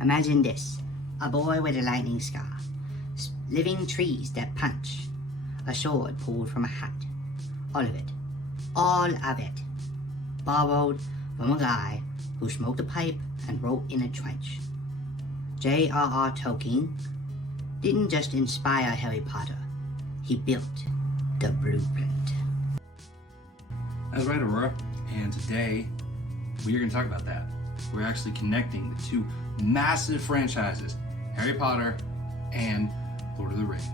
Imagine this, a boy with a lightning scar, living trees that punch, a sword pulled from a hat, all of it, borrowed from a guy who smoked a pipe and wrote in a trench. JRR Tolkien didn't just inspire Harry Potter, he built the blueprint. That's right, Aurora, and today we are going to talk about that. We're actually connecting the two massive franchises, Harry Potter and Lord of the Rings.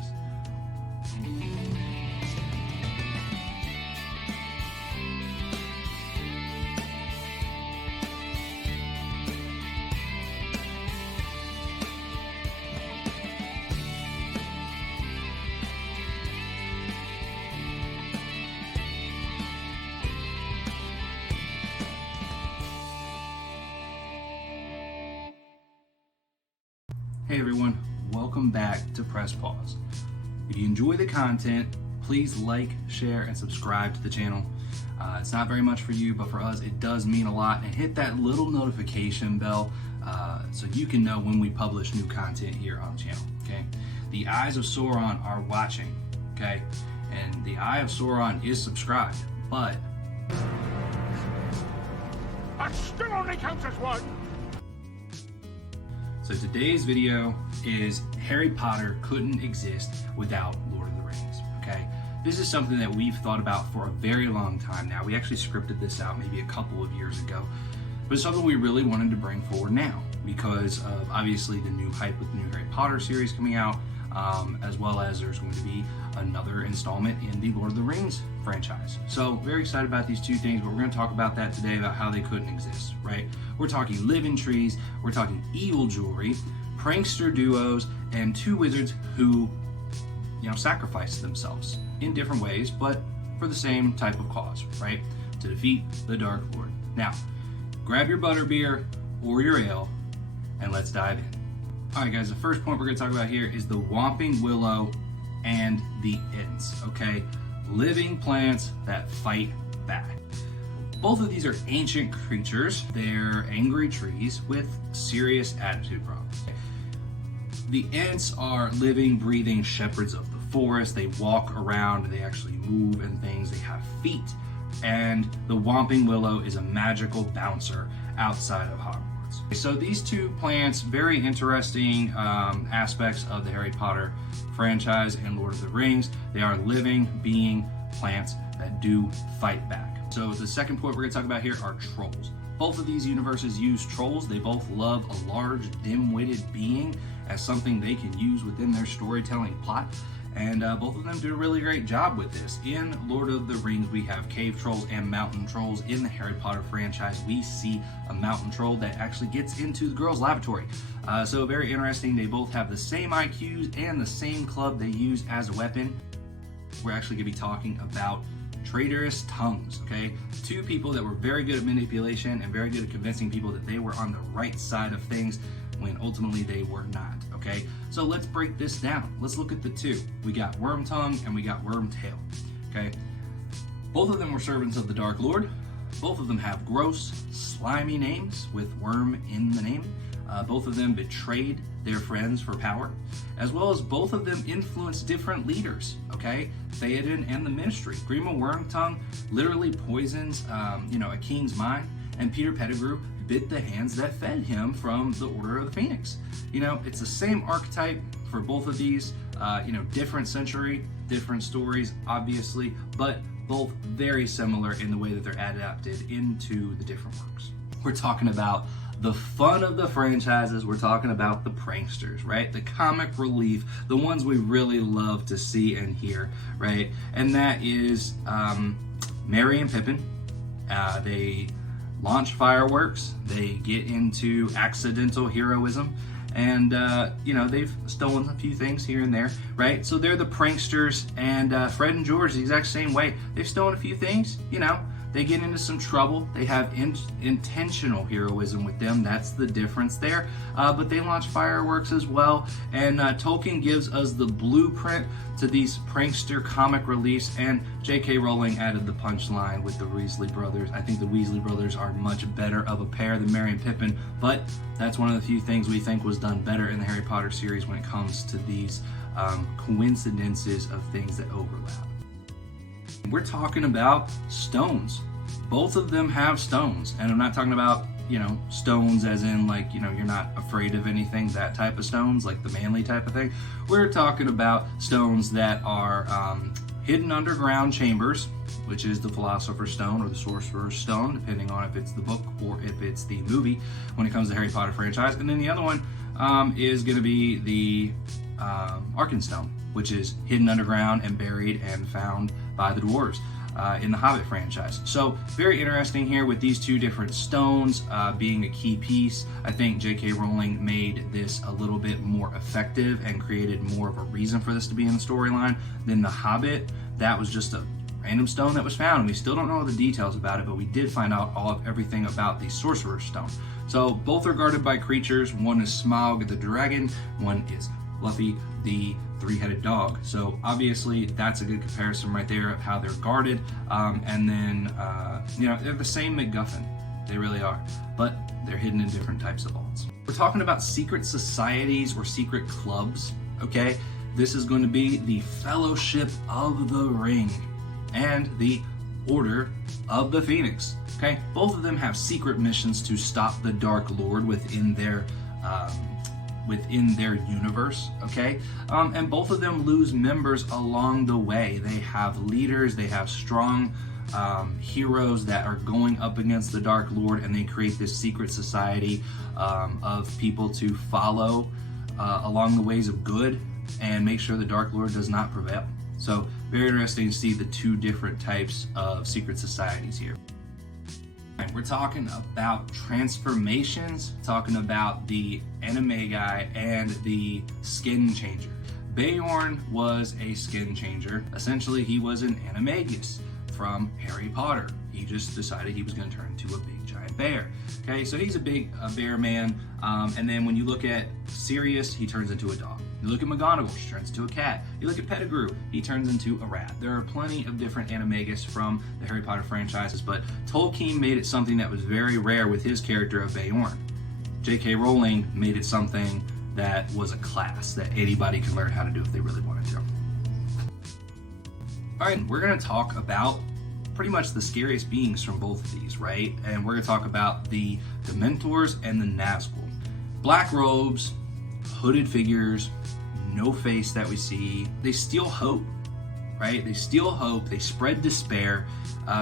Hey everyone, welcome back to Press Pause. If you enjoy the content, please like, share, and subscribe to the channel. It's not very much for you, but for us it does mean a lot. And hit that little notification bell so you can know when we publish new content here on the channel, okay? The Eyes of Sauron are watching, okay? And the Eye of Sauron is subscribed, but that still only counts as one! So today's video is Harry Potter couldn't exist without Lord of the Rings, okay? This is something that we've thought about for a very long time now. We actually scripted this out maybe a couple of years ago, but it's something we really wanted to bring forward now because of obviously the new hype with the new Harry Potter series coming out, as well as there's going to be another installment in the Lord of the Rings franchise. So very excited about these two things, but we're going to talk about that today, about how they couldn't exist, right? We're talking living trees, we're talking evil jewelry, prankster duos, and two wizards who, sacrificed themselves in different ways, but for the same type of cause, right? To defeat the Dark Lord. Now, grab your butterbeer or your ale, and let's dive in. All right, guys, the first point we're going to talk about here is the Whomping Willow and the Ents, okay? Living plants that fight back. Both of these are ancient creatures. They're angry trees with serious attitude problems. The Ents are living, breathing shepherds of the forest. They walk around, they actually move and things. They have feet. And the Whomping Willow is a magical bouncer outside of Hogwarts. So these two plants, very interesting aspects of the Harry Potter franchise and Lord of the Rings. They are living, being plants that do fight back. So the second point we're going to talk about here are trolls. Both of these universes use trolls. They both love a large, dim-witted being as something they can use within their storytelling plot. And both of them do a really great job with this. In Lord of the Rings, we have cave trolls and mountain trolls. In the Harry Potter franchise, we see a mountain troll that actually gets into the girls' lavatory. So very interesting. They both have the same IQs and the same club they use as a weapon. We're actually going to be talking about traitorous tongues, okay? Two people that were very good at manipulation and very good at convincing people that they were on the right side of things when ultimately they were not, okay? So let's break this down. Let's look at the two. We got Wormtongue and we got Wormtail, okay? Both of them were servants of the Dark Lord. Both of them have gross, slimy names with worm in the name. Both of them betrayed their friends for power, as well as both of them influenced different leaders, okay? Theoden and the Ministry. Grima Wormtongue literally poisons, a king's mind, and Peter Pettigrew bit the hands that fed him from the Order of the Phoenix. It's the same archetype for both of these, different century, different stories, obviously, but both very similar in the way that they're adapted into the different works. We're talking about the fun of the franchises. We're talking about the pranksters, right? The comic relief, the ones we really love to see and hear, right? And that is Merry and Pippin. They launch fireworks, they get into accidental heroism, and they've stolen a few things here and there, right? So they're the pranksters, and Fred and George the exact same way. They've stolen a few things, they get into some trouble. They have intentional heroism with them. That's the difference there. But they launch fireworks as well. And Tolkien gives us the blueprint to these prankster comic reliefs. And J.K. Rowling added the punchline with the Weasley brothers. I think the Weasley brothers are much better of a pair than Merry and Pippin. But that's one of the few things we think was done better in the Harry Potter series when it comes to these coincidences of things that overlap. We're talking about stones. Both of them have stones, and I'm not talking about, stones as in like, you're not afraid of anything, that type of stones, like the manly type of thing. We're talking about stones that are hidden underground chambers, which is the Philosopher's Stone or the Sorcerer's Stone, depending on if it's the book or if it's the movie when it comes to the Harry Potter franchise. And then the other one is going to be the Arkenstone, which is hidden underground and buried and found by the dwarves in the Hobbit franchise. So very interesting here with these two different stones being a key piece. I think J.K. Rowling made this a little bit more effective and created more of a reason for this to be in the storyline than the Hobbit. That was just a random stone that was found, and we still don't know all the details about it, but we did find out everything about the Sorcerer's Stone. So both are guarded by creatures. One is Smaug the dragon, one is Fluffy the three-headed dog. So obviously that's a good comparison right there of how they're guarded. And then, they're the same MacGuffin. They really are. But they're hidden in different types of vaults. We're talking about secret societies or secret clubs, okay? This is going to be the Fellowship of the Ring and the Order of the Phoenix, okay? Both of them have secret missions to stop the Dark Lord within their universe, okay? And both of them lose members along the way. They have leaders, they have strong heroes that are going up against the Dark Lord, and they create this secret society of people to follow along the ways of good and make sure the Dark Lord does not prevail. So very interesting to see the two different types of secret societies here. We're talking about transformations, talking about the Animagi and the skin changer. Beorn was a skin changer. Essentially, he was an animagus from Harry Potter. He just decided he was going to turn into a big giant bear. Okay, so he's a bear man. And then when you look at Sirius, he turns into a dog. You look at McGonagall, she turns into a cat. You look at Pettigrew, he turns into a rat. There are plenty of different animagus from the Harry Potter franchises, but Tolkien made it something that was very rare with his character of Beorn. J.K. Rowling made it something that was a class that anybody can learn how to do if they really wanted to. All right, we're going to talk about pretty much the scariest beings from both of these, right? And we're going to talk about the Dementors and the Nazgul. Black robes, hooded figures, no face that we see. They steal hope, right? They steal hope, they spread despair.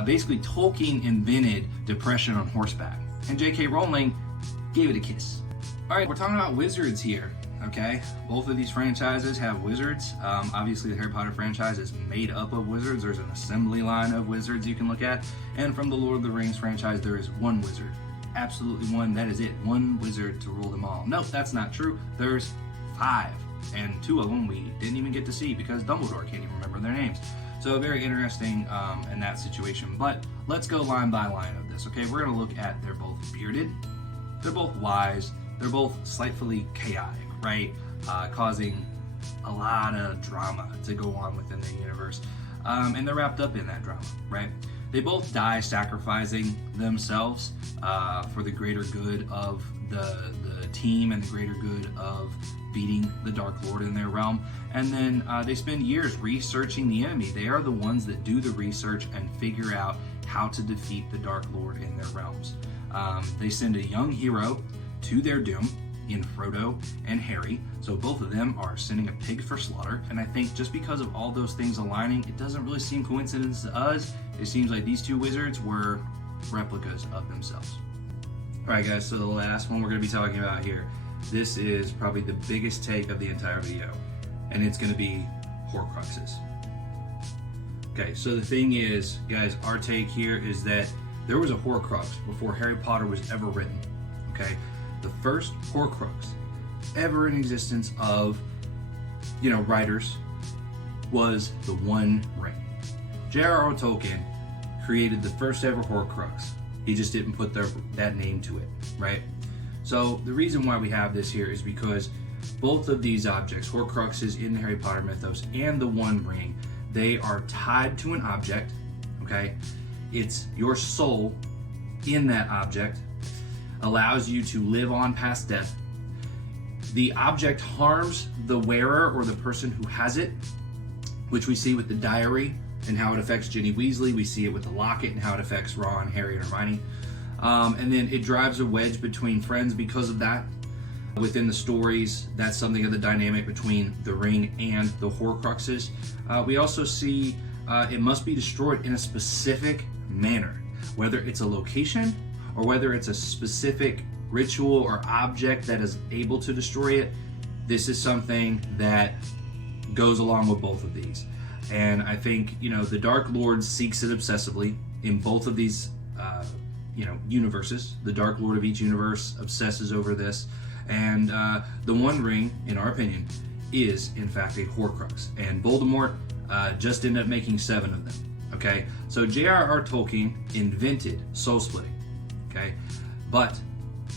Basically, Tolkien invented depression on horseback, and J.K. Rowling gave it a kiss. All right, we're talking about wizards here, okay? Both of these franchises have wizards. Obviously, the Harry Potter franchise is made up of wizards. There's an assembly line of wizards you can look at. And from the Lord of the Rings franchise, there is one wizard. Absolutely one, that is it. One wizard to rule them all. Nope, that's not true. There's 5, and 2 of them we didn't even get to see because Dumbledore can't even remember their names. So very interesting in that situation. But let's go line by line of this, okay? We're gonna look at, they're both bearded, they're both wise, they're both slightly chaotic, right? Causing a lot of drama to go on within the universe. And they're wrapped up in that drama, right? They both die sacrificing themselves for the greater good of the team and the greater good of beating the Dark Lord in their realm. And then they spend years researching the enemy. They are the ones that do the research and figure out how to defeat the Dark Lord in their realms. They send a young hero to their doom in Frodo and Harry. So both of them are sending a pig for slaughter. And I think just because of all those things aligning, it doesn't really seem coincidence to us. It seems like these two wizards were replicas of themselves. All right, guys, so the last one we're going to be talking about here, this is probably the biggest take of the entire video, and it's going to be Horcruxes. Okay, so the thing is, guys, our take here is that there was a Horcrux before Harry Potter was ever written, okay? The first Horcrux ever in existence of, writers was the One Ring. JRR Tolkien created the first ever Horcrux. He just didn't put that name to it, right? So the reason why we have this here is because both of these objects, Horcruxes in the Harry Potter mythos and the One Ring, they are tied to an object, okay? It's your soul in that object, allows you to live on past death. The object harms the wearer or the person who has it, which we see with the diary and how it affects Ginny Weasley. We see it with the locket and how it affects Ron, Harry, and Hermione. And then it drives a wedge between friends because of that. Within the stories, that's something of the dynamic between the ring and the Horcruxes. We also see it must be destroyed in a specific manner, whether it's a location or whether it's a specific ritual or object that is able to destroy it. This is something that goes along with both of these. And I think, the Dark Lord seeks it obsessively in both of these, universes. The Dark Lord of each universe obsesses over this. And the One Ring, in our opinion, is in fact a Horcrux. And Voldemort just ended up making 7 of them. Okay, so JRR Tolkien invented soul splitting. Okay, but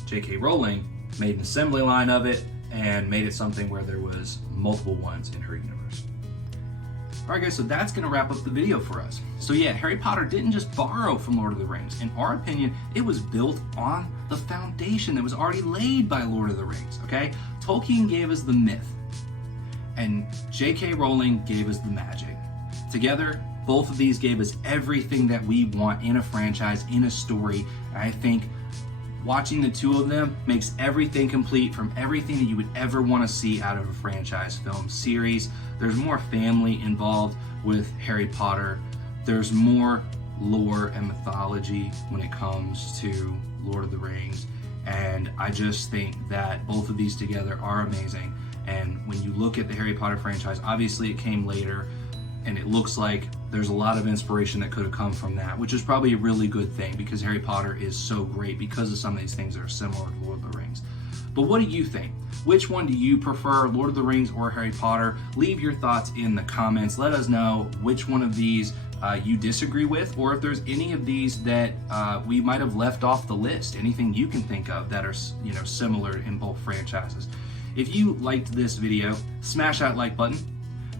J.K. Rowling made an assembly line of it and made it something where there was multiple ones in her universe. Alright guys, so that's going to wrap up the video for us. So yeah, Harry Potter didn't just borrow from Lord of the Rings. In our opinion, it was built on the foundation that was already laid by Lord of the Rings, okay? Tolkien gave us the myth, and J.K. Rowling gave us the magic. Together, both of these gave us everything that we want in a franchise, in a story, and I think watching the two of them makes everything complete, from everything that you would ever want to see out of a franchise film series. There's more family involved with Harry Potter. There's more lore and mythology when it comes to Lord of the Rings. And I just think that both of these together are amazing. And when you look at the Harry Potter franchise, obviously it came later, and it looks like there's a lot of inspiration that could have come from that, which is probably a really good thing because Harry Potter is so great because of some of these things that are similar to Lord of the Rings. But what do you think? Which one do you prefer, Lord of the Rings or Harry Potter? Leave your thoughts in the comments. Let us know which one of these you disagree with, or if there's any of these that we might have left off the list. Anything you can think of that are similar in both franchises. If you liked this video, smash that like button,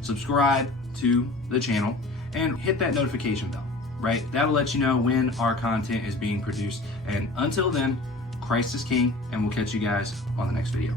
subscribe to the channel, and hit that notification bell, right? That'll let you know when our content is being produced. And until then, Christ is King, and we'll catch you guys on the next video.